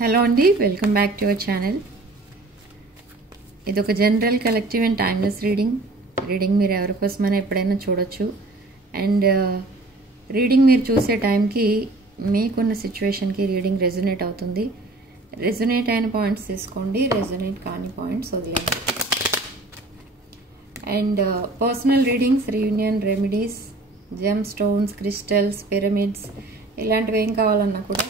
Hello అండి, welcome back to our channel. ఇది ఒక general collective and timeless reading మీరు ఎవరి కోసమైనా ఎప్పుడైనా చూడొచ్చు. అండ్ రీడింగ్ మీరు చూసే టైంకి మీకున్న సిచ్యువేషన్కి రీడింగ్ రెజొనేట్ అవుతుంది. రెజొనేట్ అయిన పాయింట్స్ తీసుకోండి, రెజొనేట్ కాని పాయింట్స్ వదిలేండి. And personal readings, reunion remedies, gem stones, crystals, pyramids ఇలాంటివి ఏం కావాలన్నా కూడా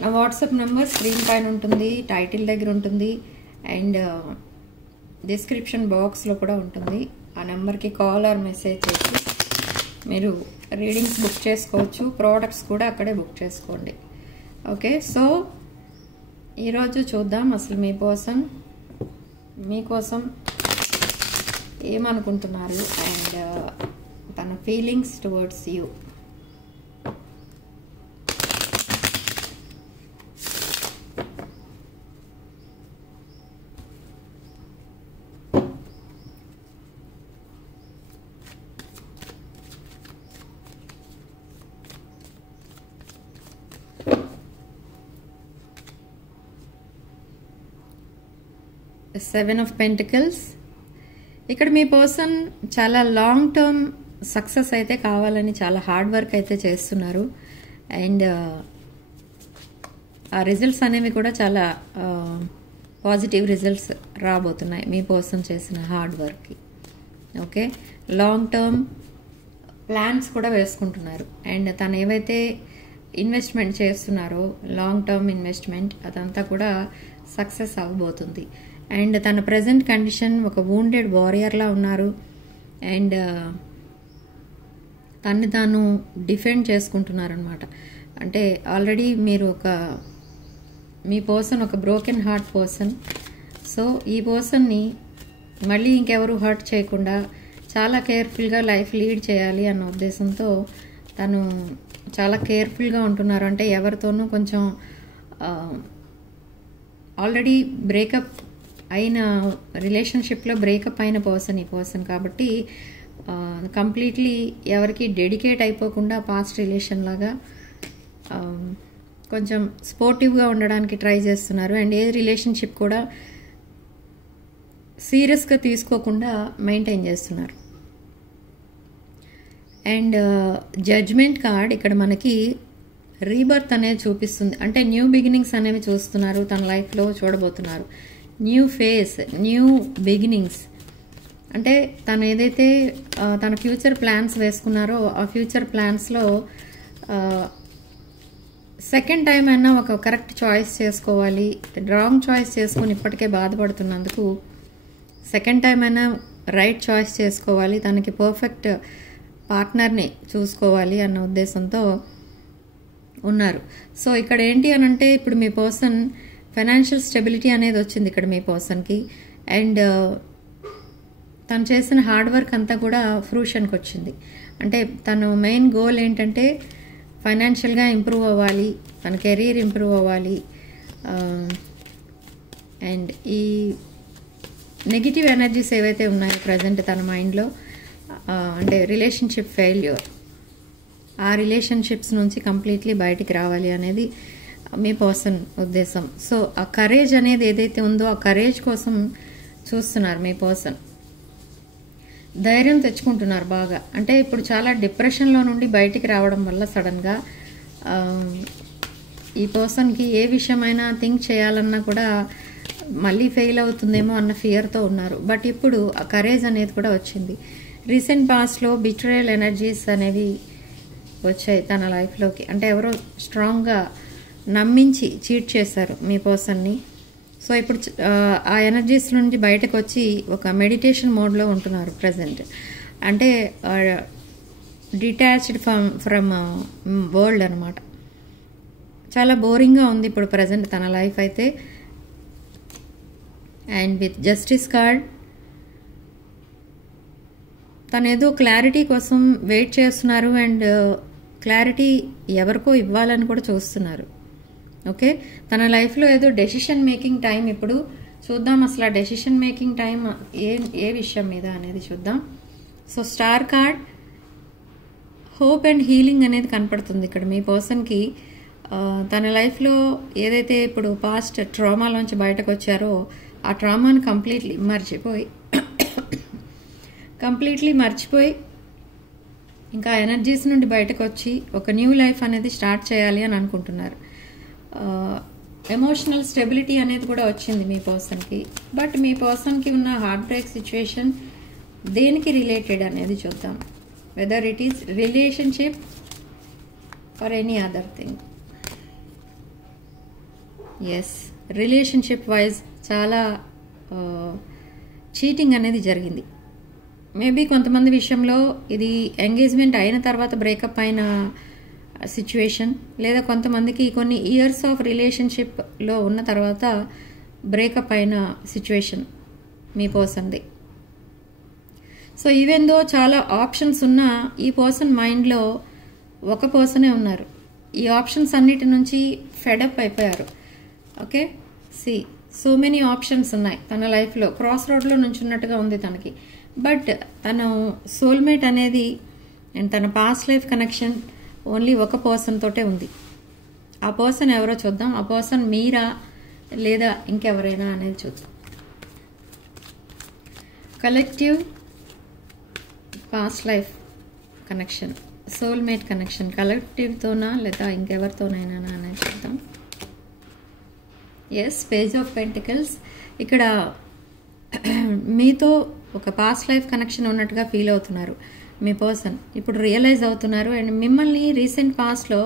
నా వాట్సాప్ నెంబర్ స్క్రీన్ పైన ఉంటుంది, టైటిల్ దగ్గర ఉంటుంది, అండ్ డిస్క్రిప్షన్ బాక్స్లో కూడా ఉంటుంది. ఆ నెంబర్కి కాల్ ఆర్ మెసేజ్ చేసి మీరు రీడింగ్స్ బుక్ చేసుకోవచ్చు. ప్రోడక్ట్స్ కూడా అక్కడే బుక్ చేసుకోండి. ఓకే, సో ఈరోజు చూద్దాం అసలు మీకోసం ఏమనుకుంటున్నారు అండ్ తన feelings towards you. Seven of pentacles. ఇక్కడ మీ పర్సన్ చాలా లాంగ్ టర్మ్ సక్సెస్ అయితే కావాలని చాలా హార్డ్ వర్క్ అయితే చేస్తున్నారు. అండ్ ఆ రిజల్ట్స్ అనేవి కూడా చాలా పాజిటివ్ రిజల్ట్స్ రాబోతున్నాయి మీ పర్సన్ చేసిన హార్డ్ వర్క్కి. ఓకే, లాంగ్ టర్మ్ ప్లాన్స్ కూడా వేసుకుంటున్నారు. అండ్ తను ఏవైతే ఇన్వెస్ట్మెంట్ చేస్తున్నారో లాంగ్ టర్మ్ ఇన్వెస్ట్మెంట్ అదంతా కూడా సక్సెస్ అవ్వబోతుంది. అండ్ తన ప్రజెంట్ కండిషన్ ఒక వూండెడ్ వారియర్లా ఉన్నారు. అండ్ తన్ని తాను డిఫెండ్ చేసుకుంటున్నారు అనమాట. అంటే ఆల్రెడీ మీరు మీ పర్సన్ ఒక బ్రోకెన్ హార్ట్ పర్సన్. సో ఈ పర్సన్ని మళ్ళీ ఇంకెవరు హర్ట్ చేయకుండా చాలా కేర్ఫుల్గా లైఫ్ లీడ్ చేయాలి అన్న ఉద్దేశంతో తను చాలా కేర్ఫుల్గా ఉంటున్నారు. అంటే ఎవరితోనూ కొంచెం ఆల్రెడీ బ్రేకప్ అయిన రిలేషన్షిప్లో బ్రేకప్ అయిన పర్సన్ ఈ పర్సన్. కాబట్టి కంప్లీట్లీ ఎవరికి డెడికేట్ అయిపోకుండా పాస్ట్ రిలేషన్ లాగా కొంచెం స్పోర్టివ్గా ఉండడానికి ట్రై చేస్తున్నారు. అండ్ ఏ రిలేషన్షిప్ కూడా సీరియస్గా తీసుకోకుండా మెయింటైన్ చేస్తున్నారు. అండ్ జడ్జ్మెంట్ కార్డ్ ఇక్కడ మనకి రీబర్త్ అనేది చూపిస్తుంది. అంటే న్యూ బిగినింగ్స్ అనేవి చూస్తున్నారు, తన లైఫ్లో చూడబోతున్నారు. New face, new beginnings. అంటే తను ఏదైతే తన ఫ్యూచర్ ప్లాన్స్ వేసుకున్నారో ఆ ఫ్యూచర్ ప్లాన్స్లో సెకండ్ టైం అయినా ఒక కరెక్ట్ చాయిస్ చేసుకోవాలి. రాంగ్ చాయిస్ చేసుకుని ఇప్పటికే బాధపడుతున్నందుకు సెకండ్ టైం అయినా రైట్ చాయిస్ చేసుకోవాలి, తనకి పర్ఫెక్ట్ పార్ట్నర్ని చూసుకోవాలి అన్న ఉద్దేశంతో ఉన్నారు. సో ఇక్కడ ఏంటి అని అంటే ఇప్పుడు మీ పర్సన్ ఫైనాన్షియల్ స్టెబిలిటీ అనేది వచ్చింది ఇక్కడ మీ పర్సన్కి. అండ్ తను చేసిన హార్డ్ వర్క్ అంతా కూడా ఫ్రూషన్కి వచ్చింది. అంటే తను మెయిన్ గోల్ ఏంటంటే ఫైనాన్షియల్గా ఇంప్రూవ్ అవ్వాలి, తన కెరీర్ ఇంప్రూవ్ అవ్వాలి. అండ్ ఈ నెగిటివ్ ఎనర్జీస్ ఏవైతే ఉన్నాయో ప్రజెంట్ తన మైండ్లో, అంటే రిలేషన్షిప్ ఫెయిల్యూర్, ఆ రిలేషన్షిప్స్ నుంచి కంప్లీట్లీ బయటికి రావాలి అనేది మీ పర్సన్ ఉద్దేశం. సో ఆ కరేజ్ అనేది ఏదైతే ఉందో ఆ కరేజ్ కోసం చూస్తున్నారు మీ పర్సన్. ధైర్యం తెచ్చుకుంటున్నారు బాగా. అంటే ఇప్పుడు చాలా డిప్రెషన్లో నుండి బయటికి రావడం వల్ల సడన్గా ఈ పర్సన్కి ఏ విషయమైనా థింక్ చేయాలన్నా కూడా మళ్ళీ ఫెయిల్ అవుతుందేమో అన్న ఫియర్తో ఉన్నారు. బట్ ఇప్పుడు ఆ కరేజ్ అనేది కూడా వచ్చింది. రీసెంట్ పాస్ట్లో బిట్రేయల్ ఎనర్జీస్ అనేవి వచ్చాయి తన లైఫ్లోకి. అంటే ఎవరో స్ట్రాంగ్గా నమ్మించి చీట్ చేశారు మీ పర్సన్ని. సో ఇప్పుడు ఆ ఎనర్జీస్ నుంచి బయటకు వచ్చి ఒక మెడిటేషన్ మోడ్లో ఉంటున్నారు ప్రజెంట్. అంటే డిటాచ్డ్ ఫ్రమ్ వరల్డ్ అనమాట. చాలా బోరింగ్గా ఉంది ఇప్పుడు ప్రజెంట్ తన లైఫ్ అయితే. అండ్ విత్ జస్టిస్ కార్డ్ తను ఏదో క్లారిటీ కోసం వెయిట్ చేస్తున్నారు. అండ్ క్లారిటీ ఎవరికో ఇవ్వాలని కూడా చూస్తున్నారు. ఓకే, తన లైఫ్లో ఏదో డెసిషన్ మేకింగ్ టైం. ఇప్పుడు చూద్దాం అసలు ఆ డెసిషన్ మేకింగ్ టైం ఏ విషయం మీద అనేది చూద్దాం. So star card, hope and healing అనేది కనపడుతుంది ఇక్కడ మీ పర్సన్కి. తన లైఫ్లో ఏదైతే ఇప్పుడు పాస్ట్ ట్రామాలోంచి బయటకు వచ్చారో ఆ ట్రామాను కంప్లీట్లీ మర్చిపోయి ఇంకా ఎనర్జీస్ నుండి బయటకు వచ్చి ఒక న్యూ లైఫ్ అనేది స్టార్ట్ చేయాలి అని అనుకుంటున్నారు. ఎమోషనల్ స్టెబిలిటీ అనేది కూడా వచ్చింది మీ పర్సన్కి. బట్ మీ పర్సన్కి ఉన్న హార్ట్ బ్రేక్ సిచ్యువేషన్ దేనికి రిలేటెడ్ అనేది చూద్దాం. Whether it is relationship or any other thing. Yes, relationship wise చాలా చీటింగ్ అనేది జరిగింది. మేబీ కొంతమంది విషయంలో ఇది ఎంగేజ్మెంట్ అయిన తర్వాత బ్రేకప్ అయిన సిచ్యువేషన్, లేదా కొంతమందికి కొన్ని ఇయర్స్ ఆఫ్ రిలేషన్షిప్లో ఉన్న తర్వాత బ్రేకప్ అయిన సిచ్యువేషన్ మీ పర్సన్ది. సో ఈవెన్ దో చాలా ఆప్షన్స్ ఉన్నా ఈ పర్సన్ మైండ్లో ఒక పర్సనే ఉన్నారు. ఈ ఆప్షన్స్ అన్నిటి నుంచి ఫెడప్ అయిపోయారు. ఓకే, సో మెనీ ఆప్షన్స్ ఉన్నాయి తన లైఫ్లో. క్రాస్ రోడ్లో నుంచి ఉన్నట్టుగా ఉంది తనకి. బట్ తను సోల్మేట్ అనేది అండ్ తన పాస్ట్ లైఫ్ కనెక్షన్ ఓన్లీ ఒక పర్సన్ తోటే ఉంది. ఆ పర్సన్ ఎవరో చూద్దాం. ఆ పర్సన్ మీరా లేదా ఇంకెవరైనా అనేది చూద్దాం. Collective past life connection, soulmate connection కలెక్టివ్తోనా లేదా ఇంకెవరితోనైనా అనేది చూద్దాం. Yes, page of pentacles. ఇక్కడ మీతో ఒక పాస్ట్ లైఫ్ కనెక్షన్ ఉన్నట్టుగా ఫీల్ అవుతున్నారు మీ పర్సన్. ఇప్పుడు రియలైజ్ అవుతున్నారు అండ్ మిమ్మల్ని రీసెంట్ పాస్ట్లో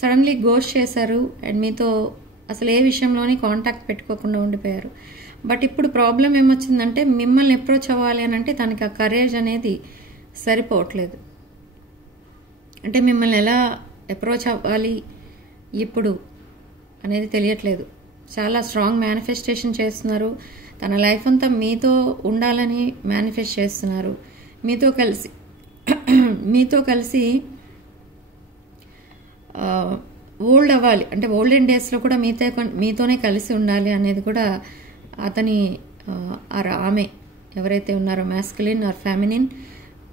సడన్లీ గోస్ట్ చేశారు అండ్ మీతో అసలు ఏ విషయంలోని కాంటాక్ట్ పెట్టుకోకుండా ఉండిపోయారు. బట్ ఇప్పుడు ప్రాబ్లం ఏమొచ్చిందంటే మిమ్మల్ని అప్రోచ్ అవ్వాలి అని అంటే తనకి ఆ కరేజ్ అనేది సరిపోవట్లేదు. అంటే మిమ్మల్ని ఎలా అప్రోచ్ అవ్వాలి ఇప్పుడు అనేది తెలియట్లేదు. చాలా స్ట్రాంగ్ మేనిఫెస్టేషన్ చేస్తున్నారు. తన లైఫ్ అంతా మీతో ఉండాలని మేనిఫెస్ట్ చేస్తున్నారు. మీతో కలిసి ఓల్డ్ అవ్వాలి, అంటే ఓల్డెన్ డేస్లో కూడా మీతోనే కలిసి ఉండాలి అనేది కూడా అతని ఆమె ఎవరైతే ఉన్నారో మ్యాస్కులిన్ ఆర్ ఫెమినిన్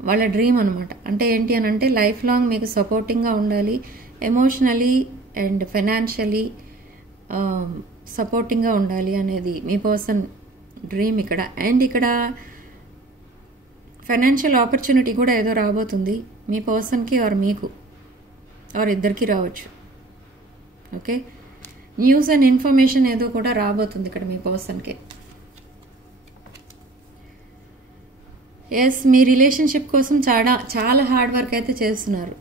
వాళ్ళ డ్రీమ్ అనమాట. అంటే ఏంటి అని అంటే లైఫ్ లాంగ్ మీకు సపోర్టింగ్గా ఉండాలి, ఎమోషనలీ అండ్ ఫైనాన్షియలీ సపోర్టింగ్గా ఉండాలి అనేది మీ పర్సన్ డ్రీమ్ ఇక్కడ. అండ్ ఇక్కడ ఫైనాన్షియల్ ఆపర్చునిటీ కూడా ఏదో రాబోతుంది మీ పర్సన్కి ఆర్ మీకు ఆర్ ఇద్దరికి రావచ్చు. ఓకే, న్యూస్ అండ్ ఇన్ఫర్మేషన్ ఏదో కూడా రాబోతుంది ఇక్కడ మీ పర్సన్కి. ఎస్, మీ రిలేషన్షిప్ కోసం చాలా హార్డ్ వర్క్ అయితే చేస్తున్నారు.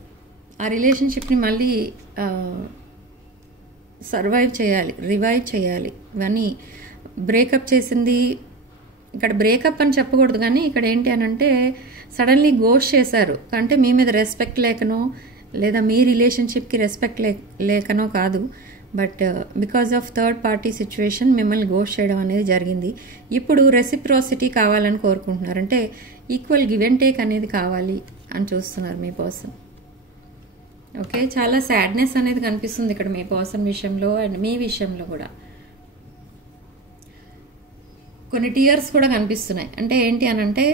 ఆ రిలేషన్షిప్ని మళ్ళీ సర్వైవ్ చేయాలి, రివైవ్ చేయాలి. ఇవన్నీ బ్రేకప్ చేసింది ఇక్కడ బ్రేకప్ అని చెప్పకూడదు, కానీ ఇక్కడ ఏంటి అని అంటే సడన్లీ గోస్ట్ చేశారు. అంటే మీ మీద రెస్పెక్ట్ లేకనో లేదా మీ రిలేషన్షిప్కి రెస్పెక్ట్ లేకనో కాదు, but because of third party situation మిమ్మల్ని గోస్ట్ చేయడం అనేది జరిగింది. ఇప్పుడు రెసిప్రాసిటీ కావాలని కోరుకుంటున్నారు. అంటే ఈక్వల్ గివ్ అండ్ టేక్ అనేది కావాలి అని చూస్తున్నారు మీ పర్సన్. ఓకే, చాలా సాడ్నెస్ అనేది కనిపిస్తుంది ఇక్కడ మీ పర్సన్ విషయంలో అండ్ మీ విషయంలో కూడా. కొన్ని టీయర్స్ కూడా కనిపిస్తున్నాయి. అంటే ఏంటి అని అంటే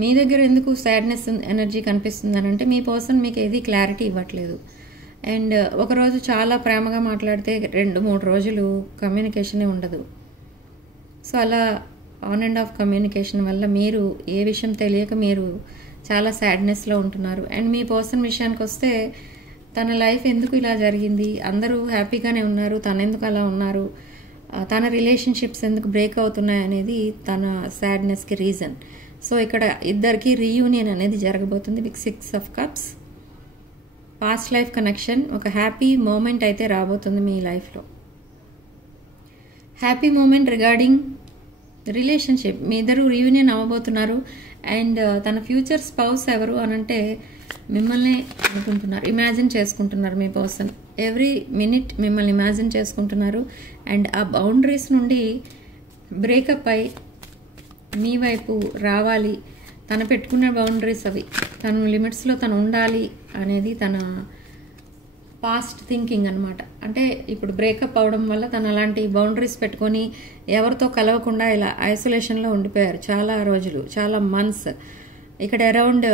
మీ దగ్గర ఎందుకు సాడ్నెస్ ఎనర్జీ కనిపిస్తుంది అని అంటే మీ పర్సన్ మీకు ఏది క్లారిటీ ఇవ్వట్లేదు. అండ్ ఒకరోజు చాలా ప్రేమగా మాట్లాడితే 2-3 రోజులు కమ్యూనికేషనే ఉండదు. సో అలా ఆన్ అండ్ ఆఫ్ కమ్యూనికేషన్ వల్ల మీరు ఏ విషయం తెలియక మీరు చాలా సాడ్నెస్లో ఉంటున్నారు. అండ్ మీ పర్సన్ విషయానికి వస్తే తన లైఫ్ ఎందుకు ఇలా జరిగింది, అందరూ హ్యాపీగానే ఉన్నారు, తను ఎందుకు అలా ఉన్నారు, తన రిలేషన్షిప్స్ ఎందుకు బ్రేక్ అవుతున్నాయి అనేది తన సాడ్నెస్కి రీజన్. సో ఇక్కడ ఇద్దరికి రీయూనియన్ అనేది జరగబోతుంది. With 6 of Cups past life connection, ఒక హ్యాపీ మూమెంట్ అయితే రాబోతుంది మీ లైఫ్లో. Happy moment regarding relationship. మీ ఇద్దరు రీయూనియన్ అవ్వబోతున్నారు. అండ్ తన ఫ్యూచర్ స్పౌస్ ఎవరు అనంటే మిమ్మల్ని అనుకుంటున్నారు, ఇమాజిన్ చేసుకుంటున్నారు మీ పర్సన్. ఎవ్రీ మినిట్ మిమ్మల్ని ఇమాజిన్ చేసుకుంటున్నారు. అండ్ ఆ బౌండరీస్ నుండి బ్రేకప్ అయి మీ వైపు రావాలి. తను పెట్టుకున్న బౌండరీస్ అవి, తను లిమిట్స్లో తను ఉండాలి అనేది తన పాస్ట్ థింకింగ్ అనమాట. అంటే ఇప్పుడు బ్రేకప్ అవడం వల్ల తను అలాంటి బౌండరీస్ పెట్టుకొని ఎవరితో కలవకుండా ఇలా ఐసోలేషన్లో ఉండిపోయారు చాలా రోజులు, చాలా మంత్స్. ఇక్కడ అరౌండ్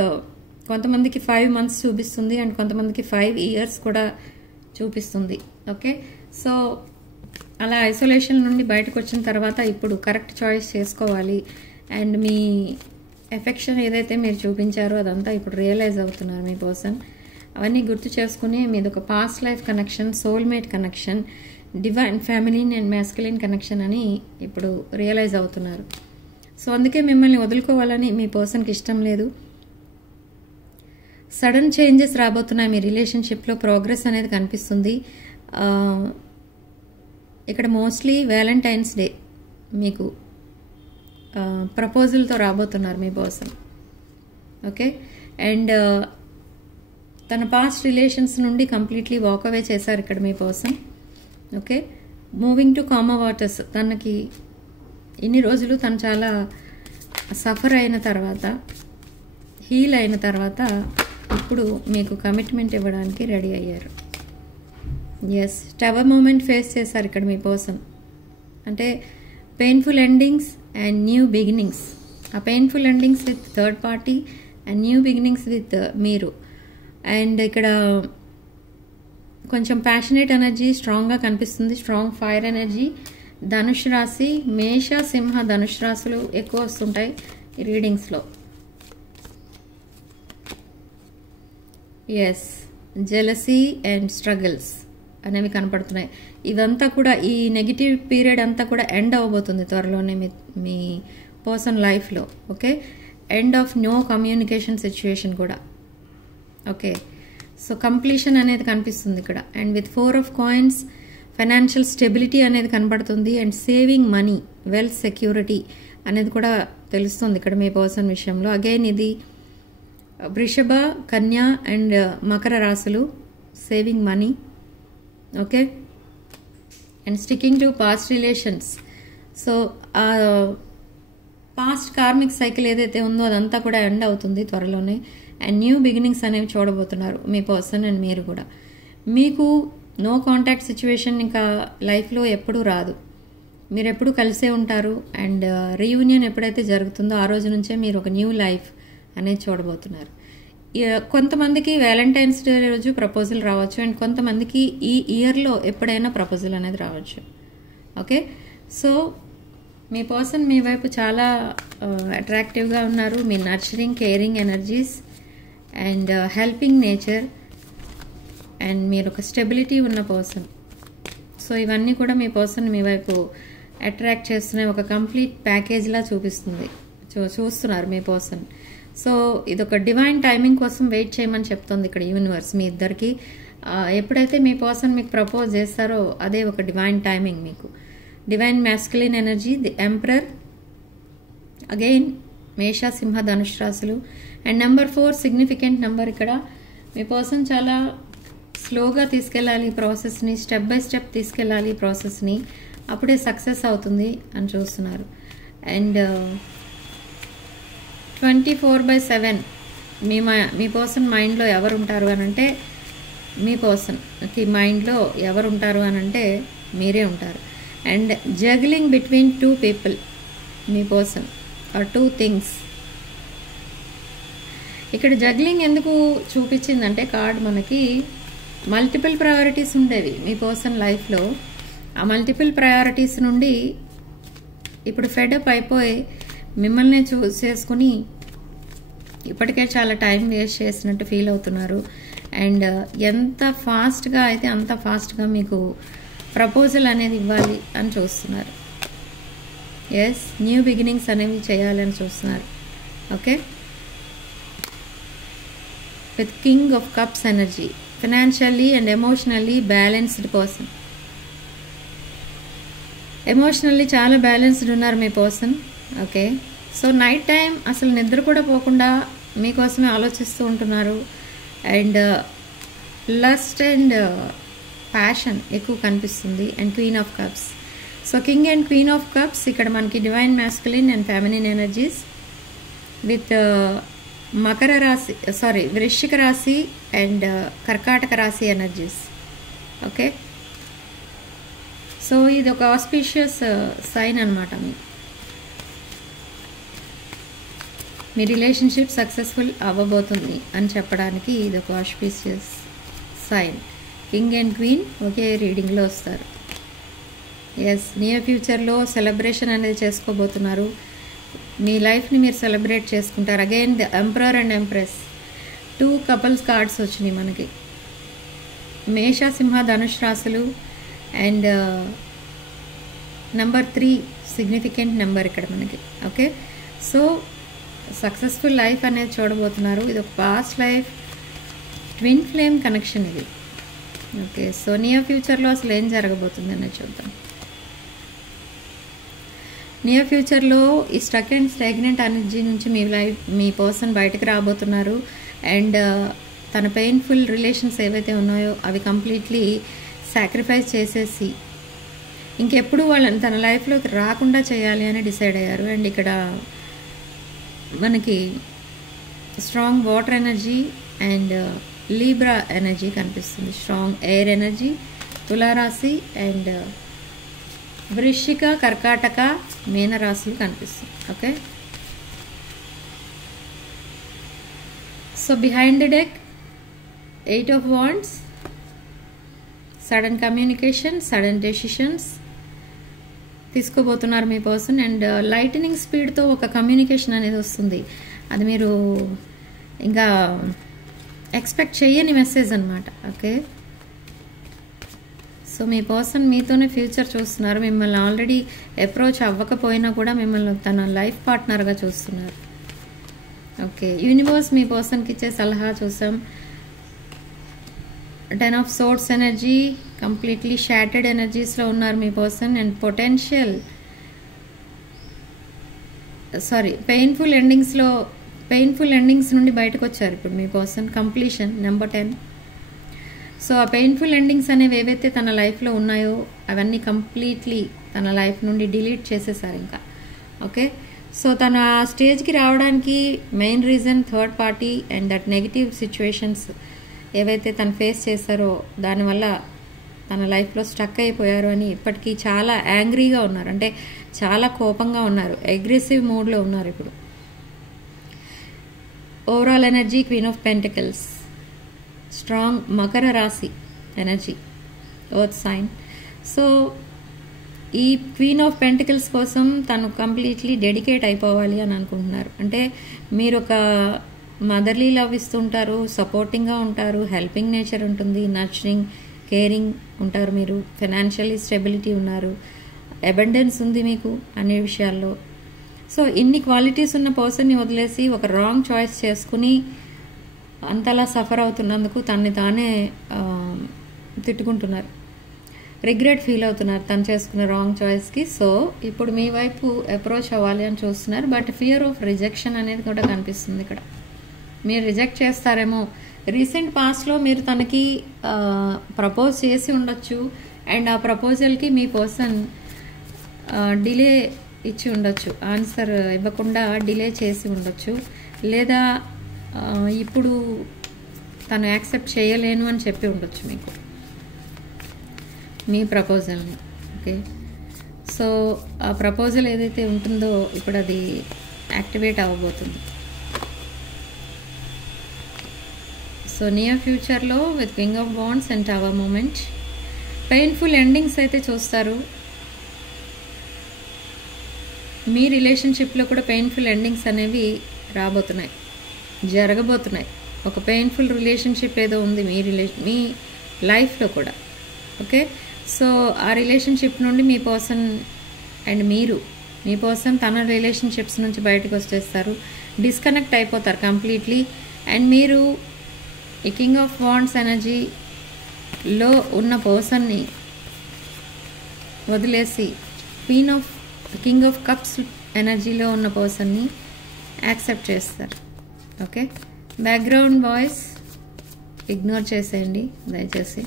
కొంతమందికి 5 months చూపిస్తుంది అండ్ కొంతమందికి 5 years కూడా చూపిస్తుంది. ఓకే, సో అలా ఐసోలేషన్ నుండి బయటకు వచ్చిన తర్వాత ఇప్పుడు కరెక్ట్ చాయిస్ చేసుకోవాలి. అండ్ మీ ఎఫెక్షన్ ఏదైతే మీరు చూపించారో అదంతా ఇప్పుడు రియలైజ్ అవుతున్నారు మీ పర్సన్. అవన్నీ గుర్తు చేసుకుని మీది ఒక past life connection, soulmate connection, divine feminine and masculine connection అని ఇప్పుడు రియలైజ్ అవుతున్నారు. సో అందుకే మిమ్మల్ని వదులుకోవాలని మీ పర్సన్కి ఇష్టం లేదు. సడన్ చేంజెస్ రాబోతున్నాయి మీ రిలేషన్షిప్లో, ప్రోగ్రెస్ అనేది కనిపిస్తుంది. ఇక్కడ మోస్ట్లీ వ్యాలంటైన్స్ డే మీకు ప్రపోజల్తో రాబోతున్నారు మీ పర్సన్. ఓకే, అండ్ తన పాస్ట్ రిలేషన్స్ నుండి కంప్లీట్లీ వాకవే చేశారు ఇక్కడ మీ person. Okay, moving to calmer waters. తనకి ఇన్ని రోజులు తను చాలా సఫర్ అయిన తర్వాత, హీల్ అయిన తర్వాత ఇప్పుడు మీకు కమిట్మెంట్ ఇవ్వడానికి రెడీ అయ్యారు. ఎస్, టవర్ మూమెంట్ ఫేస్ చేశారు ఇక్కడ మీ పర్సన్. అంటే painful endings and new beginnings. ఆ painful endings with third party and new beginnings with మీరు. అండ్ ఇక్కడ కొంచెం ప్యాషనేట్ ఎనర్జీ స్ట్రాంగ్గా కనిపిస్తుంది, స్ట్రాంగ్ ఫైర్ ఎనర్జీ. ధనుష్ రాశి, మేష, సింహ, ధనుష్ రాశులు ఎక్కువ వస్తుంటాయి ఈ రీడింగ్స్లో. ఎస్, జెలసీ అండ్ స్ట్రగుల్స్ అనేవి కనపడుతున్నాయి. ఇదంతా కూడా ఈ నెగిటివ్ పీరియడ్ అంతా కూడా ఎండ్ అవ్వబోతుంది త్వరలోనే మీ పర్సన్ లైఫ్లో. Okay, end of no communication situation కూడా. ఓకే, సో కంప్లీషన్ అనేది కనిపిస్తుంది ఇక్కడ. And with 4 of coins financial stability అనేది కనబడుతుంది. And saving money, wealth security అనేది కూడా తెలుస్తుంది ఇక్కడ మీ పర్సన్ విషయంలో. అగైన్ ఇది వృషభ, కన్య అండ్ మకర రాశులు. Saving money. Okay, and sticking to past relations. So past karmic cycle ఏదైతే ఉందో అదంతా కూడా ఎండ్ అవుతుంది త్వరలోనే. అండ్ న్యూ బిగినింగ్స్ అనేవి చూడబోతున్నారు మీ పర్సన్ అండ్ మీరు కూడా. మీకు నో కాంటాక్ట్ సిచ్యువేషన్ ఇంకా లైఫ్లో ఎప్పుడూ రాదు. మీరు ఎప్పుడు కలిసే ఉంటారు. అండ్ రీయూనియన్ ఎప్పుడైతే జరుగుతుందో ఆ రోజు నుంచే మీరు ఒక న్యూ లైఫ్ అనేది చూడబోతున్నారు. కొంతమందికి వ్యాలంటైన్స్ డే రోజు ప్రపోజల్ రావచ్చు. అండ్ కొంతమందికి ఈ ఇయర్లో ఎప్పుడైనా ప్రపోజల్ అనేది రావచ్చు. ఓకే, సో మీ పర్సన్ మీ వైపు చాలా అట్రాక్టివ్గా ఉన్నారు. మీ nurturing, caring energies and helping nature and మీరు ఒక స్టెబిలిటీ ఉన్న పర్సన్. సో ఇవన్నీ కూడా మీ పర్సన్ మీ వైపు అట్రాక్ట్ చేస్తున్నాయి. ఒక కంప్లీట్ ప్యాకేజ్లా చూస్తున్నారు మీ పర్సన్. సో ఇదొక డివైన్ టైమింగ్ కోసం వెయిట్ చేయమని చెప్తుంది ఇక్కడ యూనివర్స్ మీ ఇద్దరికి. ఎప్పుడైతే మీ పర్సన్ మీకు ప్రపోజ్ చేస్తారో అదే ఒక డివైన్ టైమింగ్ మీకు. Divine masculine energy, the emperor, again మేష, సింహ, ధనుష్ రాశులు. And number 4 significant number. ఇక్కడ మీ పర్సన్ చాలా స్లోగా తీసుకెళ్ళాలి ఈ ప్రాసెస్ని, స్టెప్ బై స్టెప్ తీసుకెళ్ళాలి ఈ ప్రాసెస్ని, అప్పుడే సక్సెస్ అవుతుంది అని చూస్తున్నారు. అండ్ 24/7 మీ పర్సన్ మైండ్లో ఎవరు ఉంటారు అని అంటే, మీ పర్సన్కి మైండ్లో ఎవరు ఉంటారు అని అంటే మీరే ఉంటారు. And juggling between 2 people, me person are 2 things. ఇక్కడ జగ్లింగ్ ఎందుకు చూపించిందంటే కార్డ్ మనకి మల్టిపుల్ ప్రయారిటీస్ ఉండేవి మీ పర్సన్ లైఫ్లో. ఆ మల్టిపుల్ ప్రయారిటీస్ నుండి ఇప్పుడు ఫెడప్ అయిపోయి మిమ్మల్ని చూస్ చేసుకుని ఇప్పటికే చాలా టైం వేస్ట్ చేసినట్టు ఫీల్ అవుతున్నారు. అండ్ ఎంత ఫాస్ట్గా అయితే అంత ఫాస్ట్గా మీకు ప్రపోజల్ అనేది ఇవ్వాలి అని చూస్తున్నారు. ఎస్, న్యూ బిగినింగ్స్ అనేవి చేయాలని చూస్తున్నారు. Okay, with king of cups energy, financially and emotionally balanced person. Emotionally చాలా బ్యాలెన్స్డ్ ఉన్నారు మీ person. Okay, so night time అసలు నిద్ర కూడా పోకుండా మీకోసమే ఆలోచిస్తూ ఉంటున్నారు. అండ్ లస్ట్ అండ్ ప్యాషన్ ఎక్కువ కనిపిస్తుంది. And queen of cups. So king and queen of cups ఇక్కడ మనకి divine masculine and feminine energies with Makar రాశి, వృశ్చిక రాశి అండ్ కర్కాటక రాశి ఎనర్జీస్. ఓకే, సో ఇది ఒక ఆస్పీషియస్ సైన్ అనమాట మీకు. మీ రిలేషన్షిప్ సక్సెస్ఫుల్ అవ్వబోతుంది అని చెప్పడానికి ఇది ఒక auspicious sign. King and queen ఒకే రీడింగ్లో వస్తారు. ఎస్, నియర్ ఫ్యూచర్లో సెలబ్రేషన్ అనేది చేసుకోబోతున్నారు. మీ లైఫ్ని మీరు సెలబ్రేట్ చేసుకుంటారు. Again the emperor and empress, 2 couples cards వచ్చినాయి మనకి. మేష, సింహ, ధనుష్ రాశులు అండ్ నెంబర్ 3 సిగ్నిఫికెంట్ నెంబర్ ఇక్కడ మనకి. ఓకే, సో సక్సెస్ఫుల్ లైఫ్ అనేది చూడబోతున్నారు. ఇది ఒక past life twin flame connection ఇది. ఓకే, సో నియర్ ఫ్యూచర్లో అసలు ఏం జరగబోతుంది అనేది చూద్దాం. నియర్ ఫ్యూచర్లో ఈ స్టక్ అండ్ స్టాగ్నెంట్ ఎనర్జీ నుంచి మీ పర్సన్ బయటకు రాబోతున్నారు. అండ్ తన పెయిన్ఫుల్ రిలేషన్స్ ఏవైతే ఉన్నాయో అవి కంప్లీట్లీ సాక్రిఫైస్ చేసేసి ఇంకెప్పుడు వాళ్ళని తన లైఫ్లోకి రాకుండా చేయాలి అని డిసైడ్ అయ్యారు. అండ్ ఇక్కడ మనకి strong water energy and libra energy కనిపిస్తుంది. స్ట్రాంగ్ ఎయిర్ ఎనర్జీ, తులారాశి అండ్ వృశ్చిక, కర్కాటక, మీనరాశులు కనిపిస్తుంది. Okay, so behind the deck 8 of Wands, sudden communication, sudden decisions తీసుకోబోతున్నారు మీ పర్సన్. అండ్ లైటనింగ్ స్పీడ్తో ఒక కమ్యూనికేషన్ అనేది వస్తుంది. అది మీరు ఇంకా ఎక్స్పెక్ట్ చేయని మెసేజ్ అనమాట. ఓకే, సో మీ పర్సన్ మీతోనే ఫ్యూచర్ చూస్తున్నారు. మిమ్మల్ని ఆల్రెడీ అప్రోచ్ అవ్వకపోయినా కూడా మిమ్మల్ని తన లైఫ్ పార్ట్నర్గా చూస్తున్నారు. ఓకే, యూనివర్స్ మీ పర్సన్కి ఇచ్చే సలహా చూసాం. 10 of Swords energy, completely shattered ఎనర్జీస్లో ఉన్నారు మీ పర్సన్. అండ్ పెయిన్ఫుల్ ఎండింగ్స్ నుండి బయటకు వచ్చారు ఇప్పుడు మీ పర్సన్. Completion number 10. సో ఆ పెయిన్ఫుల్ ఎండింగ్స్ అనేవి ఏవైతే తన లైఫ్లో ఉన్నాయో అవన్నీ కంప్లీట్లీ తన లైఫ్ నుండి డిలీట్ చేసేసారు ఇంకా. ఓకే, సో తన ఆ స్టేజ్కి రావడానికి main reason third party and that negative situations ఏవైతే తను ఫేస్ చేశారో దానివల్ల తన లైఫ్లో స్టక్ అయిపోయారు అని ఇప్పటికీ చాలా యాంగ్రీగా ఉన్నారు. అంటే చాలా కోపంగా ఉన్నారు, అగ్రెసివ్ మూడ్లో ఉన్నారు ఇప్పుడు. Overall energy queen of pentacles, strong Makar రాశి ఎనర్జీ, ఎర్త్ సైన్. సో ఈ క్వీన్ ఆఫ్ పెంటికల్స్ కోసం తను కంప్లీట్లీ డెడికేట్ అయిపోవాలి అని అనుకుంటున్నారు. అంటే మీరు ఒక మదర్లీ లవ్ ఇస్తుంటారు, సపోర్టింగ్గా ఉంటారు, హెల్పింగ్ నేచర్ ఉంటుంది, నర్చరింగ్, కేరింగ్ ఉంటారు. మీరు ఫైనాన్షియల్లీ స్టెబిలిటీ ఉన్నారు, అబండెన్స్ ఉంది మీకు అనే విషయాల్లో. సో ఇన్ని క్వాలిటీస్ ఉన్న పర్సన్ని వదిలేసి ఒక రాంగ్ చాయిస్ చేసుకుని అంతలా సఫర్ అవుతున్నందుకు తనని తానే తిట్టుకుంటున్నారు, రిగ్రెట్ ఫీల్ అవుతున్నారు తను చేసుకున్న రాంగ్ చాయిస్కి. సో ఇప్పుడు మీ వైపు అప్రోచ్ అవ్వాలి అని చూస్తున్నారు. బట్ ఫియర్ ఆఫ్ రిజెక్షన్ అనేది కూడా కనిపిస్తుంది ఇక్కడ. మీరు రిజెక్ట్ చేస్తారేమో. రీసెంట్ పాస్ట్లో మీరు తనకి ప్రపోజ్ చేసి ఉండొచ్చు. అండ్ ఆ ప్రపోజల్కి మీ పర్సన్ డిలే ఇచ్చి ఉండొచ్చు, ఆన్సర్ ఇవ్వకుండా డిలే చేసి ఉండొచ్చు. లేదా ఇప్పుడు తను యాక్సెప్ట్ చేయలేను అని చెప్పి ఉండొచ్చు మీకు మీ ప్రపోజల్ని. ఓకే, సో ఆ ప్రపోజల్ ఏదైతే ఉంటుందో ఇప్పుడు అది యాక్టివేట్ అవ్వబోతుంది. సో నియర్ ఫ్యూచర్లో with king of wands and tower moment painful endings అయితే చూస్తారు. మీ రిలేషన్షిప్లో కూడా పెయిన్ఫుల్ ఎండింగ్స్ అనేవి రాబోతున్నాయి, జరగబోతున్నాయి. ఒక పెయిన్ఫుల్ రిలేషన్షిప్ ఏదో ఉంది మీ లైఫ్లో కూడా. ఓకే, సో ఆ రిలేషన్షిప్ నుండి మీ పర్సన్ అండ్ మీ పర్సన్ తన రిలేషన్షిప్స్ నుంచి బయటకు వచ్చేస్తారు, డిస్కనెక్ట్ అయిపోతారు కంప్లీట్లీ. అండ్ మీరు ఈ కింగ్ ఆఫ్ వాండ్స్ ఎనర్జీలో ఉన్న పర్సన్ని వదిలేసి కింగ్ ఆఫ్ కప్స్ ఎనర్జీలో ఉన్న పర్సన్ని యాక్సెప్ట్ చేస్తారు. ఓకే, బ్యాక్గ్రౌండ్ వాయిస్ ఇగ్నోర్ చేసేయండి దయచేసి.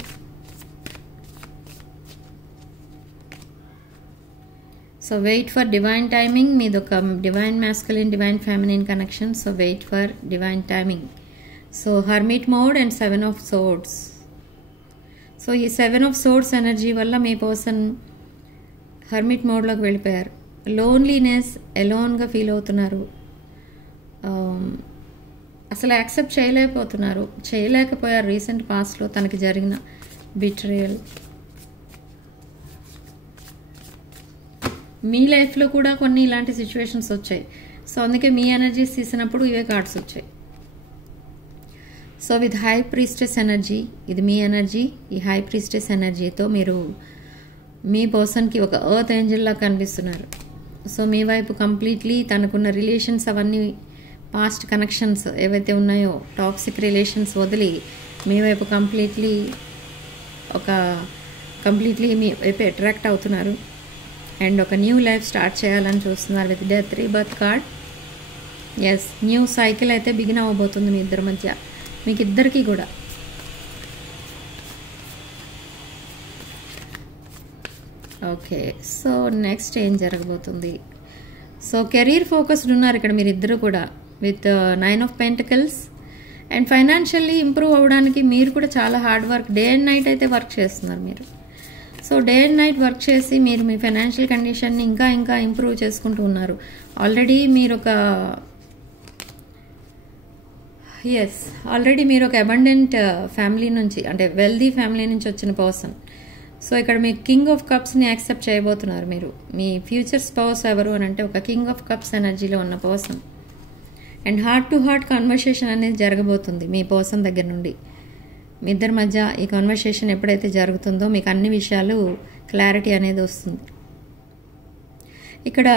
So wait for divine timing. మీది ఒక divine masculine, divine feminine connection. So wait for divine timing. So hermit mode and 7 of Swords. So ఈ 7 of Swords ఎనర్జీ వల్ల మీ పర్సన్ హర్మిట్ మోడ్లోకి వెళ్ళిపోయారు. Loneliness, ఎలోన్గా feel అవుతున్నారు. అసలు యాక్సెప్ట్ చేయలేకపోయారు రీసెంట్ పాస్ట్లో తనకి జరిగిన బిట్రేయల్. మీ లైఫ్లో కూడా కొన్ని ఇలాంటి సిచ్యువేషన్స్ వచ్చాయి. సో అందుకే మీ ఎనర్జీస్ తీసినప్పుడు ఇవే కార్డ్స్ వచ్చాయి. So with high priestess energy, ఇది మీ ఎనర్జీ. ఈ హై ప్రీస్టెస్ ఎనర్జీతో మీరు మీ పర్సన్కి ఒక ఎర్త్ ఏంజెల్లా కనిపిస్తున్నారు. సో మీ వైపు కంప్లీట్లీ తనకున్న రిలేషన్స్ అవన్నీ పాస్ట్ కనెక్షన్స్ ఏవైతే ఉన్నాయో టాక్సిక్ రిలేషన్స్ వదిలి మీ వైపు కంప్లీట్లీ మీ వైపు అట్రాక్ట్ అవుతున్నారు. అండ్ ఒక న్యూ లైఫ్ స్టార్ట్ చేయాలని చూస్తున్నారు with death rebirth card. Yes, new cycle అయితే బిగిన్ అవ్వబోతుంది మీ ఇద్దరి మధ్య, మీకు ఇద్దరికీ కూడా. ఓకే, సో నెక్స్ట్ ఏం జరగబోతుంది? సో కెరీర్ ఫోకస్డ్ ఉన్నారు ఇక్కడ మీరిద్దరు కూడా with 9 of Pentacles. And financially improve అవ్వడానికి మీరు కూడా చాలా hard work, day and night అయితే వర్క్ చేస్తున్నారు మీరు. So day and night work చేసి మీరు మీ ఫైనాన్షియల్ కండిషన్ని ఇంకా ఇంప్రూవ్ చేసుకుంటూ ఉన్నారు. ఆల్రెడీ మీరు ఒక అబండెంట్ ఫ్యామిలీ నుంచి, అంటే వెల్దీ ఫ్యామిలీ నుంచి వచ్చిన పర్సన్. సో ఇక్కడ మీ కింగ్ ఆఫ్ కప్స్ని యాక్సెప్ట్ చేయబోతున్నారు మీరు. మీ ఫ్యూచర్ స్పౌస్ ఎవరు అని అంటే ఒక కింగ్ ఆఫ్ కప్స్ ఎనర్జీలో ఉన్న person. And heart to heart conversation అనేది జరగబోతుంది మీ పర్సన్ దగ్గర నుండి. మీ ఇద్దరి మధ్య ఈ కాన్వర్సేషన్ ఎప్పుడైతే జరుగుతుందో మీకు అన్ని విషయాలు క్లారిటీ అనేది వస్తుంది. ఇక్కడ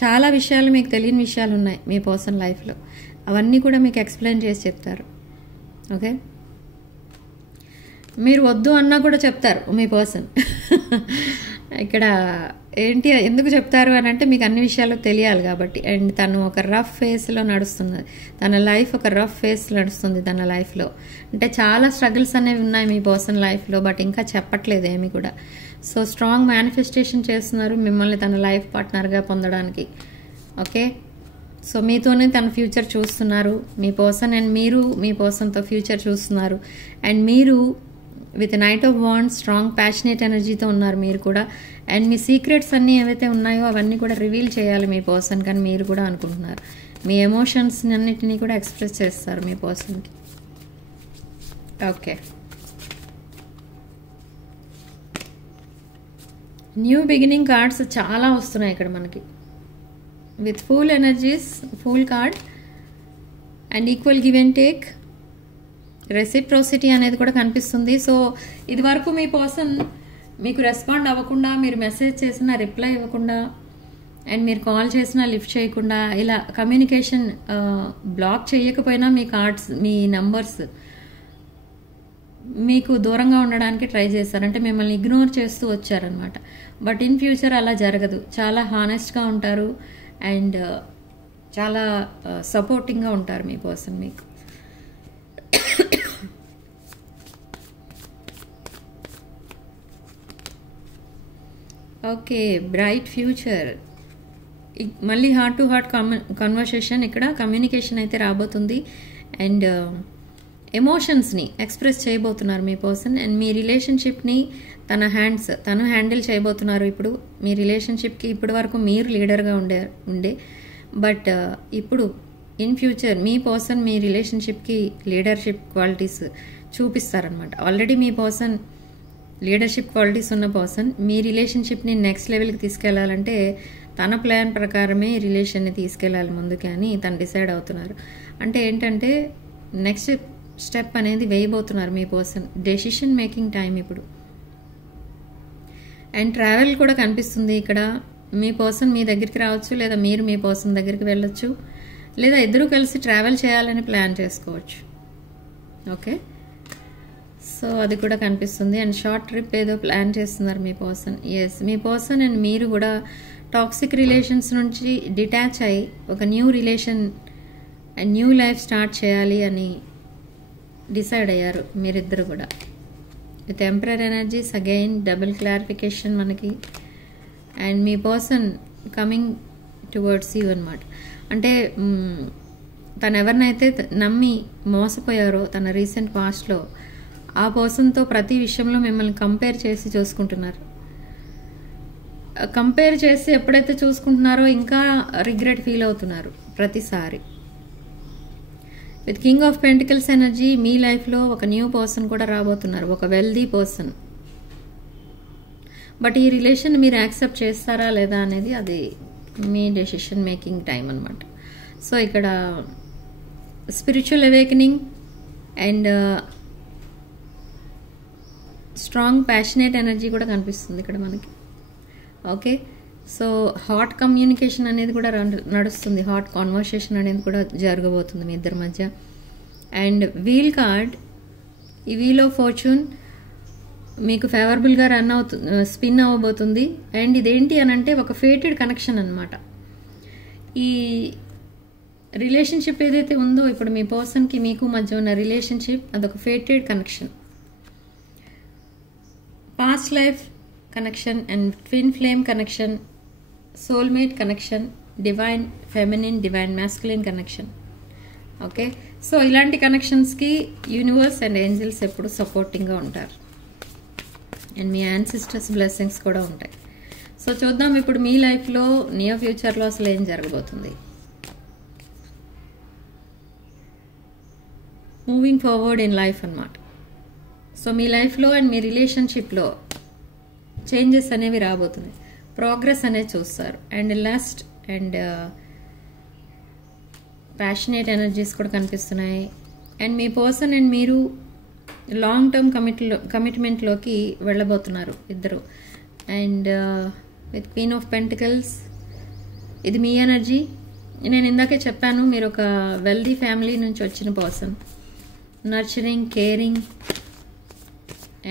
చాలా విషయాలు, మీకు తెలియని విషయాలు ఉన్నాయి మీ పర్సన్ లైఫ్లో. అవన్నీ కూడా మీకు ఎక్స్ప్లెయిన్ చేసి చెప్తారు. ఓకే, మీరు వద్దు అన్నా కూడా చెప్తారు మీ పర్సన్. ఇక్కడ ఎందుకు చెప్తారు అని అంటే మీకు అన్ని విషయాలు తెలియాలి కాబట్టి. అండ్ తను ఒక రఫ్ ఫేస్లో నడుస్తుంది, తన లైఫ్ ఒక రఫ్ ఫేస్ నడుస్తుంది తన లైఫ్లో. అంటే చాలా స్ట్రగుల్స్ అనేవి ఉన్నాయి మీ పర్సన్ లైఫ్లో, బట్ ఇంకా చెప్పట్లేదు ఏమి కూడా. సో స్ట్రాంగ్ మేనిఫెస్టేషన్ చేస్తున్నారు మిమ్మల్ని తన లైఫ్ పార్ట్నర్గా పొందడానికి. ఓకే, సో మీతోనే తన ఫ్యూచర్ చూస్తున్నారు మీ పర్సన్. అండ్ మీరు మీ పర్సన్తో ఫ్యూచర్ చూస్తున్నారు. అండ్ మీరు with knight of wands strong passionate ఎనర్జీతో ఉన్నారు మీరు కూడా. అండ్ మీ సీక్రెట్స్ అన్నీ ఏవైతే ఉన్నాయో అవన్నీ కూడా రివీల్ చేయాలి మీ పర్సన్ కానీ మీరు కూడా అనుకుంటున్నారు. మీ ఎమోషన్స్ అన్నిటినీ కూడా ఎక్స్ప్రెస్ చేస్తారు మీ పర్సన్కి. ఓకే, న్యూ బిగినింగ్ కార్డ్స్ చాలా వస్తున్నాయి ఇక్కడ మనకి with full energies, full card and equal give and take. Reciprocity అనేది కూడా కనిపిస్తుంది. సో ఇది వరకు మీ పర్సన్ మీకు రెస్పాండ్ అవ్వకుండా, మీరు మెసేజ్ చేసినా రిప్లై ఇవ్వకుండా, అండ్ మీరు కాల్ చేసినా లిఫ్ట్ చేయకుండా, ఇలా కమ్యూనికేషన్ బ్లాక్ చేయకపోయినా మీ కార్డ్స్, మీ నంబర్స్ మీకు దూరంగా ఉండడానికి ట్రై చేస్తారు. అంటే మిమ్మల్ని ఇగ్నోర్ చేస్తూ వచ్చారనమాట. బట్ ఇన్ ఫ్యూచర్ అలా జరగదు. చాలా హానెస్ట్గా ఉంటారు అండ్ చాలా సపోర్టింగ్గా ఉంటారు మీ పర్సన్ మీకు. Okay, bright future. మళ్ళీ హార్ట్ టు హార్ట్ కన్వర్సేషన్, ఇక్కడ కమ్యూనికేషన్ అయితే రాబోతుంది. అండ్ ఎమోషన్స్ని ఎక్స్ప్రెస్ చేయబోతున్నారు మీ పర్సన్. అండ్ మీ రిలేషన్షిప్ని తను హ్యాండిల్ చేయబోతున్నారు. ఇప్పుడు మీ రిలేషన్షిప్కి ఇప్పటి వరకు మీరు లీడర్గా ఉండే బట్ ఇప్పుడు ఇన్ ఫ్యూచర్ మీ పర్సన్ మీ రిలేషన్షిప్కి లీడర్షిప్ క్వాలిటీస్ చూపిస్తారనమాట. ఆల్రెడీ మీ పర్సన్ లీడర్షిప్ క్వాలిటీస్ ఉన్న పర్సన్ మీ రిలేషన్షిప్ని నెక్స్ట్ లెవెల్కి తీసుకెళ్లాలంటే తన ప్లాన్ ప్రకారమే రిలేషన్ని తీసుకెళ్ళాలి ముందుకి అని తను డిసైడ్ అవుతున్నారు. అంటే ఏంటంటే నెక్స్ట్ స్టెప్ అనేది వేయబోతున్నారు మీ పర్సన్. డెసిషన్ మేకింగ్ టైం ఇప్పుడు. అండ్ ట్రావెల్ కూడా కనిపిస్తుంది ఇక్కడ. మీ పర్సన్ మీ దగ్గరికి రావచ్చు, లేదా మీరు మీ పర్సన్ దగ్గరికి వెళ్ళొచ్చు, లేదా ఇద్దరూ కలిసి ట్రావెల్ చేయాలని ప్లాన్ చేసుకోవచ్చు. ఓకే, సో అది కూడా కనిపిస్తుంది. అండ్ షార్ట్ ట్రిప్ ఏదో ప్లాన్ చేస్తున్నారు మీ పర్సన్. ఎస్, మీ పర్సన్ అండ్ మీరు కూడా టాక్సిక్ రిలేషన్స్ నుంచి డిటాచ్ అయ్యి ఒక new relation and new life start చేయాలి అని డిసైడ్ అయ్యారు మీరిద్దరు కూడా. With emperor energies again double clarification మనకి. అండ్ మీ పర్సన్ కమింగ్ టువర్డ్స్ యూ అనమాట. అంటే తను ఎవరినైతే నమ్మి మోసపోయారో తన రీసెంట్ పాస్ట్లో, ఆ పర్సన్తో ప్రతి విషయంలో మిమ్మల్ని కంపేర్ చేసి చూసుకుంటున్నారు. కంపేర్ చేసి ఎప్పుడైతే చూసుకుంటున్నారో ఇంకా రిగ్రెట్ ఫీల్ అవుతున్నారు ప్రతిసారి. With king of pentacles energy మీ లైఫ్లో ఒక న్యూ పర్సన్ కూడా రాబోతున్నారు, ఒక వెల్దీ పర్సన్. బట్ ఈ రిలేషన్ మీరు యాక్సెప్ట్ చేస్తారా లేదా అనేది అది మీ డెసిషన్ మేకింగ్ టైం అనమాట. సో ఇక్కడ spiritual awakening and strong passionate energy కూడా కనిపిస్తుంది ఇక్కడ మనకి. ఓకే, సో హాట్ కమ్యూనికేషన్ అనేది కూడా నడుస్తుంది, హాట్ కాన్వర్సేషన్ అనేది కూడా జరగబోతుంది మీ ఇద్దరి మధ్య. అండ్ వీల్ కార్డ్, ఈ వీల్ ఆఫ్ ఫార్చ్యూన్ మీకు ఫేవరబుల్గా స్పిన్ అవ్వబోతుంది. అండ్ ఇదేంటి అని అంటే ఒక ఫేటెడ్ కనెక్షన్ అనమాట. ఈ రిలేషన్షిప్ ఏదైతే ఉందో ఇప్పుడు మీ పర్సన్కి మీకు మధ్య ఉన్న రిలేషన్షిప్ అదొక fated connection, past life connection and twin flame connection, soulmate connection, divine feminine, divine masculine connection. Okay, so ఇలాంటి కనెక్షన్స్కి యూనివర్స్ అండ్ ఏంజల్స్ ఎప్పుడు సపోర్టింగ్గా ఉంటారు. అండ్ మీ యాన్సిస్టర్స్ బ్లెస్సింగ్స్ కూడా ఉంటాయి. సో చూద్దాం ఇప్పుడు మీ లైఫ్లో నియర్ ఫ్యూచర్లో అసలు ఏం జరగబోతుంది. మూవింగ్ ఫార్వర్డ్ ఇన్ లైఫ్ అన్నమాట. సో మీ లైఫ్లో అండ్ మీ రిలేషన్షిప్లో చేంజెస్ అనేవి రాబోతున్నాయి, ప్రోగ్రెస్ అనేది చూస్తారు. And lust and passionate energies కూడా కనిపిస్తున్నాయి. అండ్ మీ పర్సన్ అండ్ మీరు లాంగ్ టర్మ్ కమిట్మెంట్లోకి వెళ్ళబోతున్నారు ఇద్దరు. And with queen of pentacles ఇది మీ ఎనర్జీ. నేను ఇందాకే చెప్పాను మీరు ఒక వెల్దీ ఫ్యామిలీ నుంచి వచ్చిన person, nurturing, caring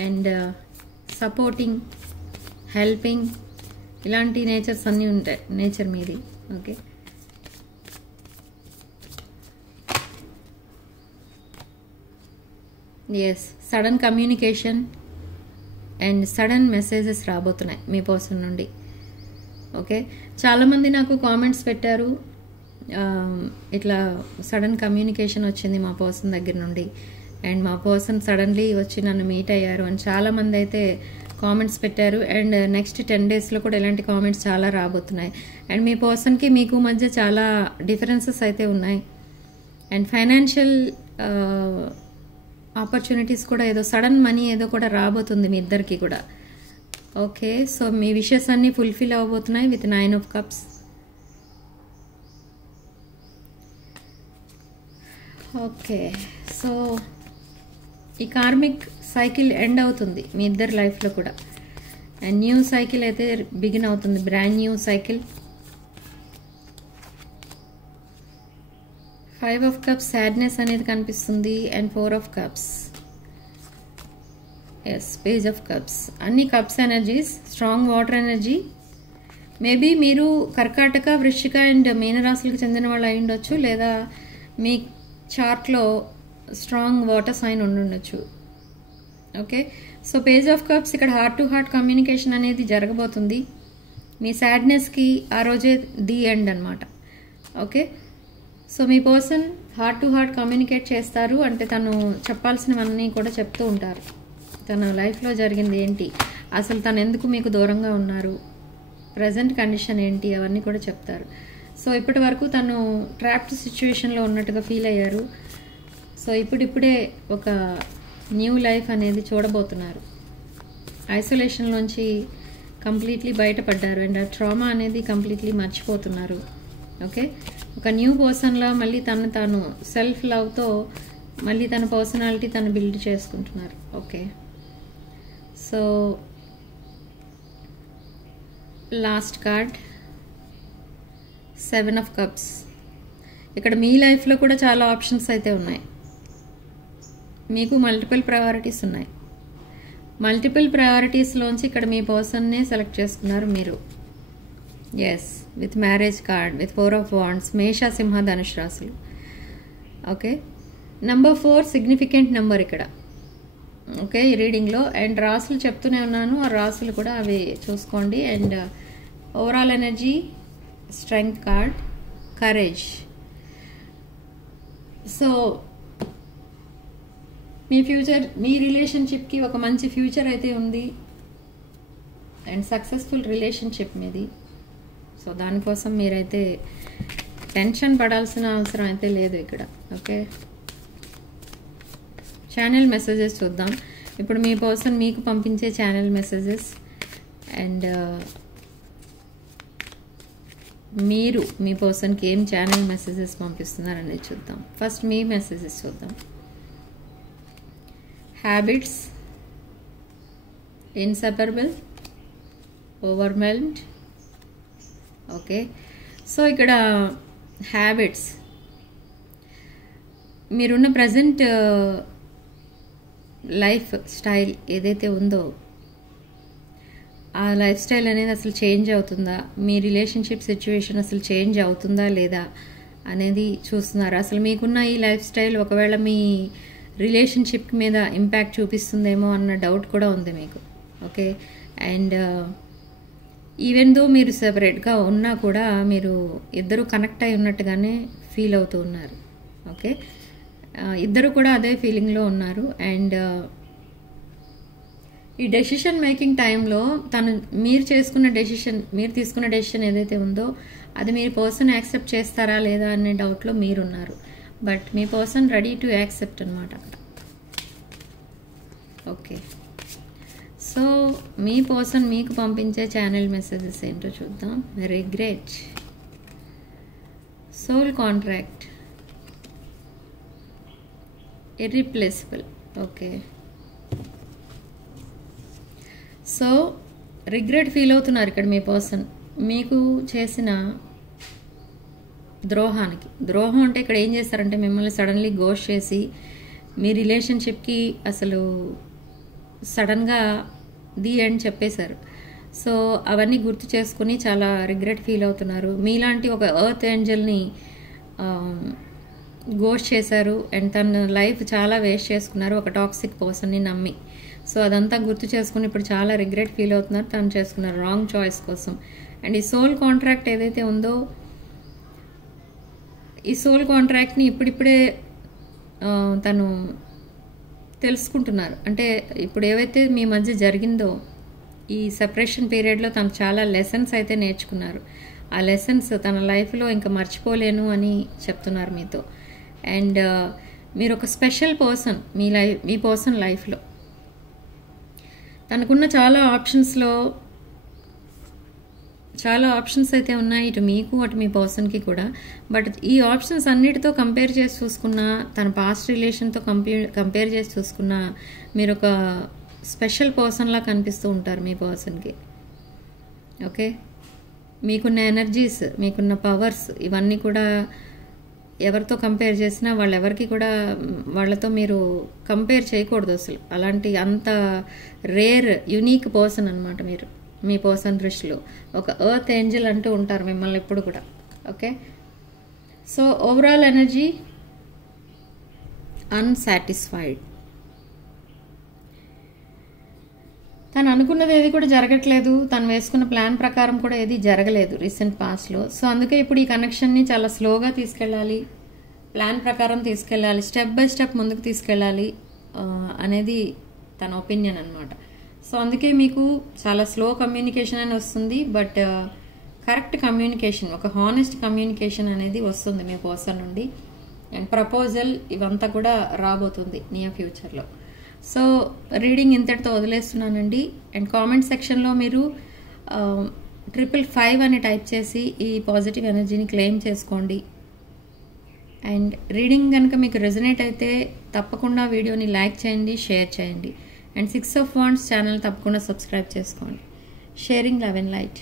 and supporting, helping, ఇలాంటి నేచర్స్ అన్నీ ఉంటాయి, నేచర్ మీది. Okay, yes, sudden communication and sudden messages రాబోతున్నాయి మీ పర్సన్ నుండి. ఓకే, చాలామంది నాకు కామెంట్స్ పెట్టారు, ఇట్లా సడన్ కమ్యూనికేషన్ వచ్చింది మా పర్సన్ దగ్గర నుండి అండ్ మా పర్సన్ సడన్లీ వచ్చి నన్ను మీట్ అయ్యారు అని చాలామంది అయితే కామెంట్స్ పెట్టారు. అండ్ నెక్స్ట్ 10 డేస్లో కూడా ఇలాంటి కామెంట్స్ చాలా రాబోతున్నాయి. అండ్ మీ పర్సన్కి మీకు మధ్య చాలా డిఫరెన్సెస్ అయితే ఉన్నాయి. అండ్ ఫైనాన్షియల్ ఆపర్చునిటీస్ కూడా ఏదో సడన్ మనీ ఏదో కూడా రాబోతుంది మీ ఇద్దరికి కూడా. ఓకే, సో మీ విషెస్ అన్నీ ఫుల్ఫిల్ అవ్వబోతున్నాయి with 9 of cups. Okay, so ఈ కార్మిక్ సైకిల్ ఎండ్ అవుతుంది మీ ఇద్దరి లైఫ్లో కూడా. అండ్ న్యూ సైకిల్ అయితే బిగిన్ అవుతుంది, brand new cycle. 5 of cups sadness అనేది కనిపిస్తుంది. And 4 of cups, yes, page of cups. అన్ని cups energies, strong water energy. Maybe మీరు కర్కాటక, వృశ్చిక అండ్ మీనరాశులకు చెందిన వాళ్ళు అయి ఉండొచ్చు, లేదా మీ చార్ట్లో స్ట్రాంగ్ వాటర్ సైన్ ఉండుండొచ్చు. Okay, so page of cups ఇక్కడ హార్ట్ టు హార్ట్ కమ్యూనికేషన్ అనేది జరగబోతుంది. మీ సాడ్నెస్కి ఆ రోజే ది ఎండ్ అనమాట. ఓకే, సో మీ person heart to heart communicate చేస్తారు, అంటే తను చెప్పాల్సినవన్నీ కూడా చెప్తూ ఉంటారు. తన లైఫ్లో జరిగింది ఏంటి, అసలు తను ఎందుకు మీకు దూరంగా ఉన్నారు, ప్రజెంట్ కండిషన్ ఏంటి, అవన్నీ కూడా చెప్తారు. సో ఇప్పటి వరకు తను ట్రాప్డ్ సిచ్యువేషన్లో ఉన్నట్టుగా ఫీల్ అయ్యారు. సో ఇప్పుడిప్పుడే ఒక న్యూ లైఫ్ అనేది చూడబోతున్నారు. ఐసోలేషన్లోంచి కంప్లీట్లీ బయటపడ్డారు అండ్ ఆ ట్రామా అనేది కంప్లీట్లీ మర్చిపోతున్నారు. ఓకే, ఒక న్యూ పర్సన్లా మళ్ళీ తాను సెల్ఫ్ లవ్తో మళ్ళీ తన పర్సనాలిటీ తను బిల్డ్ చేసుకుంటున్నారు. Okay, so last card 7 of cups. ఇక్కడ మీ లైఫ్లో కూడా చాలా ఆప్షన్స్ అయితే ఉన్నాయి, మీకు మల్టిపుల్ ప్రయారిటీస్ ఉన్నాయి. మల్టిపుల్ ప్రయారిటీస్లోంచి ఇక్కడ మీ పర్సన్నే సెలెక్ట్ చేసుకున్నారు మీరు. Yes, with marriage card, with 4 of wands, Mesha, Simha, Dhanush రాశులు. ఓకే, నెంబర్ 4 సిగ్నిఫికెంట్ నెంబర్ ఇక్కడ. ఓకే, ఈ రీడింగ్లో. అండ్ రాసులు చెప్తూనే ఉన్నాను, ఆ రాసులు కూడా అవి చూసుకోండి. And overall energy, strength card, courage. So మీ ఫ్యూచర్, మీ రిలేషన్షిప్కి ఒక మంచి ఫ్యూచర్ అయితే ఉంది. అండ్ సక్సెస్ఫుల్ రిలేషన్షిప్ మీది. సో దానికోసం మీరైతే టెన్షన్ పడాల్సిన అవసరం అయితే లేదు ఇక్కడ. ఓకే, ఛానల్ మెసేజెస్ చూద్దాం ఇప్పుడు. మీ పర్సన్ మీకు పంపించే ఛానల్ మెసేజెస్ అండ్ మీరు మీ పర్సన్కి ఏం ఛానల్ మెసేజెస్ పంపిస్తున్నారనేది చూద్దాం. ఫస్ట్ మీ మెసేజెస్ చూద్దాం. Habits, inseparable, overwhelmed. Okay, so ఇక్కడ హ్యాబిట్స్, మీరున్న ప్రజెంట్ లైఫ్ స్టైల్ ఏదైతే ఉందో ఆ లైఫ్ స్టైల్ అనేది అసలు చేంజ్ అవుతుందా, మీ రిలేషన్షిప్ సిచ్యువేషన్ అసలు చేంజ్ అవుతుందా లేదా అనేది చూస్తున్నారు. అసలు మీకున్న ఈ లైఫ్ స్టైల్ ఒకవేళ మీ రిలేషన్షిప్ మీద ఇంపాక్ట్ చూపిస్తుందేమో అన్న డౌట్ కూడా ఉంది మీకు. ఓకే, అండ్ ఈవెన్ దో మీరు సెపరేట్గా ఉన్నా కూడా మీరు ఇద్దరు కనెక్ట్ అయి ఉన్నట్టుగానే ఫీల్ అవుతూ ఉన్నారు. ఓకే, ఇద్దరు కూడా అదే ఫీలింగ్లో ఉన్నారు. అండ్ ఈ డెసిషన్ మేకింగ్ టైంలో మీరు తీసుకున్న డెసిషన్ ఏదైతే ఉందో అది మీ పర్సన్ యాక్సెప్ట్ చేస్తారా లేదా అనే డౌట్లో మీరున్నారు. But me person ready to accept అనమాట అక్కడ. ఓకే, సో మీ పర్సన్ మీకు పంపించే ఛానల్ మెసేజెస్ ఏంటో చూద్దాం. Regret, soul contract, irreplaceable. Okay, so regret feel అవుతున్నారు ఇక్కడ మీ పర్సన్ మీకు చేసిన ద్రోహం అంటే ఇక్కడ ఏం చేస్తారంటే మిమ్మల్ని సడన్లీ గోస్ట్ చేసి మీ రిలేషన్షిప్కి అసలు సడన్గా ది ఎండ్ చెప్పేశారు. సో అవన్నీ గుర్తు చేసుకుని చాలా రిగ్రెట్ ఫీల్ అవుతున్నారు. మీలాంటి ఒక ఎర్త్ ఏంజల్ని గోస్ట్ చేశారు అండ్ తన లైఫ్ చాలా వేస్ట్ చేసుకున్నారు ఒక టాక్సిక్ పర్సన్ని నమ్మి. సో అదంతా గుర్తు చేసుకుని ఇప్పుడు చాలా రిగ్రెట్ ఫీల్ అవుతున్నారు తను చేసుకున్నారు రాంగ్ చాయిస్ కోసం. అండ్ ఈ సోల్ కాంట్రాక్ట్ ఏదైతే ఉందో ఈ సోల్ కాంట్రాక్ట్ని ఇప్పుడిప్పుడే తను తెలుసుకుంటున్నారు. అంటే ఇప్పుడు ఏవైతే మీ మధ్య జరిగిందో ఈ సెపరేషన్ పీరియడ్లో తను చాలా లెసన్స్ అయితే నేర్చుకున్నారు. ఆ లెసన్స్ తన లైఫ్లో ఇంకా మర్చిపోలేను అని చెప్తున్నారు మీతో. అండ్ మీరు ఒక స్పెషల్ పర్సన్ మీ పర్సన్ లైఫ్లో. తనకున్న చాలా ఆప్షన్స్ అయితే ఉన్నాయి ఇటు మీకు అటు మీ పర్సన్కి కూడా. బట్ ఈ ఆప్షన్స్ అన్నిటితో కంపేర్ చేసి చూసుకున్నా తన పాస్ట్ రిలేషన్తో కంపేర్ చేసి చూసుకున్నా మీరు ఒక స్పెషల్ పర్సన్లా కనిపిస్తూ ఉంటారు మీ పర్సన్కి. ఓకే, మీకున్న ఎనర్జీస్ మీకున్న పవర్స్ ఇవన్నీ కూడా ఎవరితో కంపేర్ చేసినా వాళ్ళెవరికి కూడా వాళ్ళతో మీరు కంపేర్ చేయకూడదు అసలు. అలాంటి అంత రేర్ యునీక్ పర్సన్ అనమాట మీరు మీ పర్సన్ దృష్టిలో. ఒక ఎర్త్ ఏంజల్ అంటూ ఉంటారు మిమ్మల్ని ఎప్పుడు కూడా. Okay, so overall energy unsatisfied. తను అనుకున్నది ఏది కూడా జరగట్లేదు, తను వేసుకున్న ప్లాన్ ప్రకారం కూడా ఏది జరగలేదు రీసెంట్ పాస్ట్లో. సో అందుకే ఇప్పుడు ఈ కనెక్షన్ని చాలా స్లోగా తీసుకెళ్ళాలి, ప్లాన్ ప్రకారం తీసుకెళ్ళాలి, స్టెప్ బై స్టెప్ ముందుకు తీసుకెళ్ళాలి అనేది తన ఒపీనియన్ అనమాట. సో అందుకే మీకు చాలా స్లో కమ్యూనికేషన్ అని వస్తుంది. బట్ కరెక్ట్ కమ్యూనికేషన్, ఒక హానెస్ట్ కమ్యూనికేషన్ అనేది వస్తుంది మీ పర్సన్ నుండి. అండ్ ప్రపోజల్ ఇవంతా కూడా రాబోతుంది నియర్ ఫ్యూచర్లో. సో రీడింగ్ ఇంతటితో వదిలేస్తున్నానండి. అండ్ కామెంట్ సెక్షన్లో మీరు 555 అని టైప్ చేసి ఈ పాజిటివ్ ఎనర్జీని క్లెయిమ్ చేసుకోండి. అండ్ రీడింగ్ కనుక మీకు రెజనేట్ అయితే తప్పకుండా వీడియోని లైక్ చేయండి, షేర్ చేయండి. అండ్ 6 of Wands ఛానల్ తప్పకుండా సబ్స్క్రైబ్ చేసుకోండి. Sharing love and light.